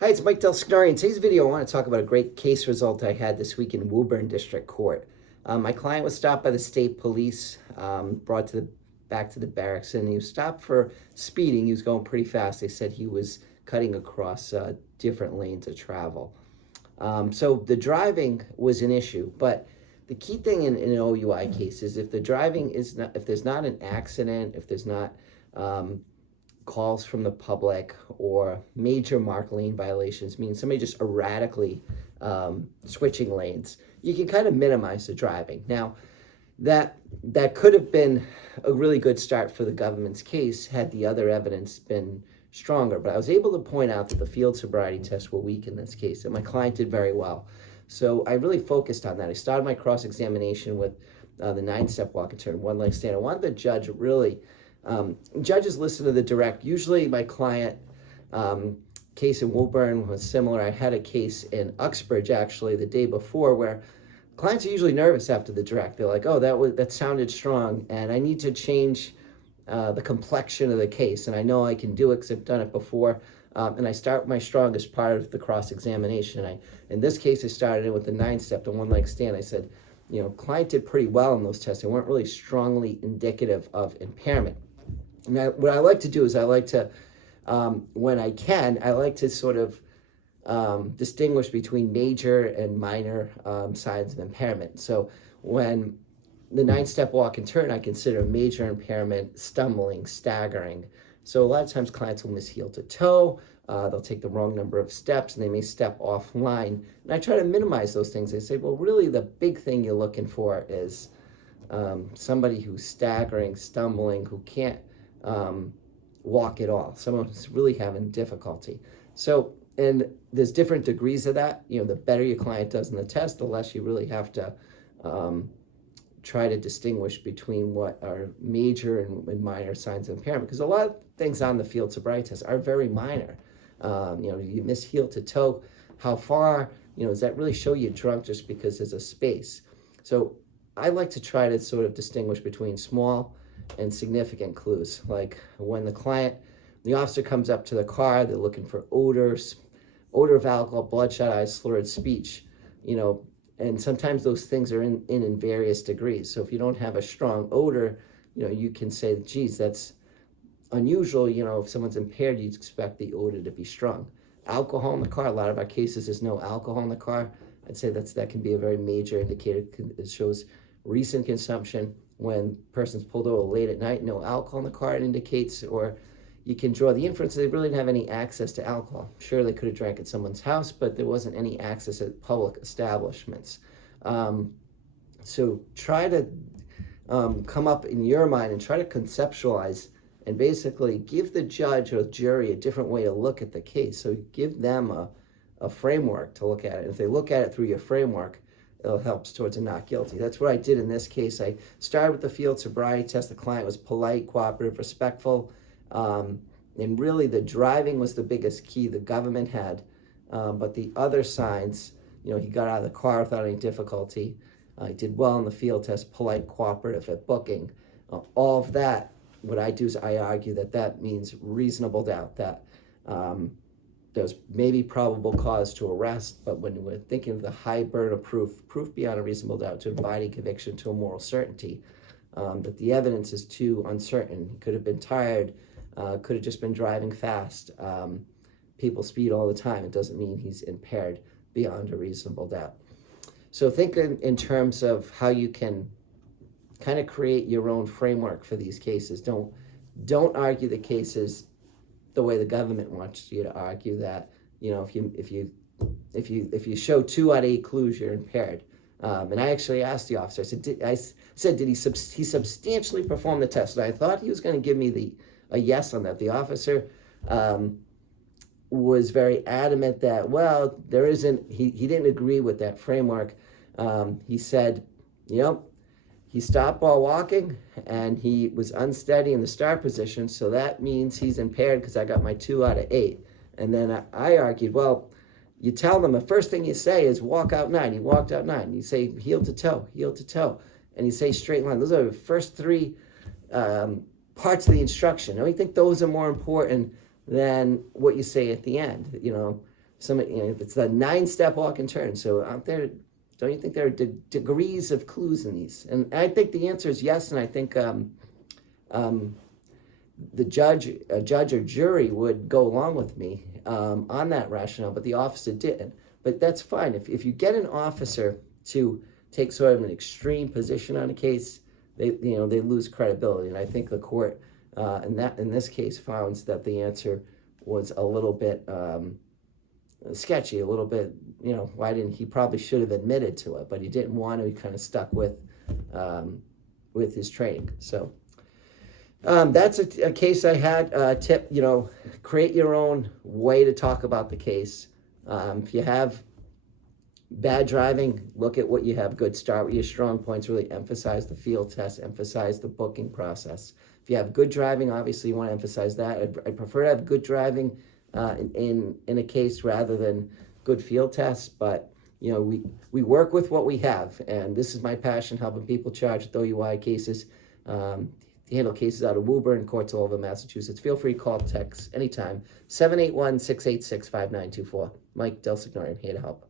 Hi, it's Mike DelSignore. In today's video, I want to talk about a great case result I had this week in Woburn District Court. My client was stopped by the state police, brought back to the barracks, and he was stopped for speeding. He was going pretty fast. They said he was cutting across different lanes of travel. So the driving was an issue, but the key thing in an OUI case is if the driving is not, if there's not an accident, if there's not calls from the public or major mark lane violations, meaning somebody just erratically switching lanes, you can kind of minimize the driving. Now, that could have been a really good start for the government's case had the other evidence been stronger. But I was able to point out that the field sobriety tests were weak in this case, and my client did very well. So I really focused on that. I started my cross-examination with the 9-step walk and turn, one leg stand. I wanted the judge really, judges listen to the direct. Usually my client case in Woburn was similar. I had a case in Uxbridge actually the day before where clients are usually nervous after the direct. They're like, oh, that sounded strong, and I need to change the complexion of the case. And I know I can do it because I've done it before. And I start with my strongest part of the cross-examination. In this case, I started it with the 9-step, the one-leg stand. I said, client did pretty well in those tests. They weren't really strongly indicative of impairment. Now, what I like to do is I like to, when I can, I like to sort of distinguish between major and minor signs of impairment. So when the 9-step walk and turn, I consider major impairment, stumbling, staggering. So a lot of times clients will miss heel to toe, they'll take the wrong number of steps, and they may step offline. And I try to minimize those things. I say, well, really the big thing you're looking for is somebody who's staggering, stumbling, who can't walk at all, someone who's really having difficulty. So, and there's different degrees of that. The better your client does in the test, the less you really have to try to distinguish between what are major and minor signs of impairment, because a lot of things on the field sobriety test are very minor. You miss heel to toe, how far, does that really show you drunk just because there's a space? So I like to try to sort of distinguish between small and significant clues, like when the officer comes up to the car, they're looking for odor of alcohol, bloodshot eyes, slurred speech, and sometimes those things are in various degrees. So if you don't have a strong odor, you can say, geez, that's unusual. If someone's impaired, you'd expect the odor to be strong. Alcohol in the car, a lot of our cases, there's no alcohol in the car. I'd say that can be a very major indicator. It shows recent consumption. When person's pulled over late at night, no alcohol in the car, it indicates, or you can draw the inference that they really didn't have any access to alcohol. Sure, they could have drank at someone's house, but there wasn't any access at public establishments. So try to come up in your mind and try to conceptualize and basically give the judge or jury a different way to look at the case. So give them a framework to look at it. If they look at it through your framework, it helps towards a not guilty. That's what I did in this case. I started with the field sobriety test. The client was polite, cooperative, respectful. And really the driving was the biggest key the government had. But the other signs, he got out of the car without any difficulty. He did well in the field test, polite, cooperative at booking. All of that, what I do is I argue that means reasonable doubt, that there's maybe probable cause to arrest, but when we're thinking of the high burden of proof beyond a reasonable doubt to inviting conviction to a moral certainty, that the evidence is too uncertain. He could have been tired, could have just been driving fast. People speed all the time. It doesn't mean he's impaired beyond a reasonable doubt. So think in terms of how you can kind of create your own framework for these cases. Don't argue the cases the way the government wants you to argue, that if you show 2 out of 8 clues, you're impaired. And I actually asked the officer. I said, did he substantially perform the test? And I thought he was going to give me a yes on that. The officer was very adamant that, well, there isn't. He didn't agree with that framework. He said, he stopped while walking, and he was unsteady in the start position, so that means he's impaired because I got my 2 out of 8. And then I argued, well, you tell them the first thing you say is walk out 9. He walked out 9. You say heel to toe, and you say straight line. Those are the first 3 parts of the instruction. I think those are more important than what you say at the end. it's a 9-step walk and turn. So out there, don't you think there are degrees of clues in these? And I think the answer is yes. And I think a judge or jury would go along with me on that rationale, but the officer didn't. But that's fine. If you get an officer to take sort of an extreme position on a case, they lose credibility. And I think the court in this case found that the answer was a little bit sketchy, a little bit, why didn't he probably should have admitted to it, but he didn't want to. He kind of stuck with his training. So that's a case I had. Tip, create your own way to talk about the case. If you have bad driving, look at what you have good. Start with your strong points. Really emphasize the field test. Emphasize the booking process. If you have good driving, obviously you want to emphasize that. I prefer to have good driving in a case rather than good field tests. But we work with what we have, and this is my passion, helping people charged with OUI cases. To handle cases out of Woburn, courts all over Massachusetts. Feel free to call, text anytime. 781-686-5924. Mike DelSignore, I'm here to help.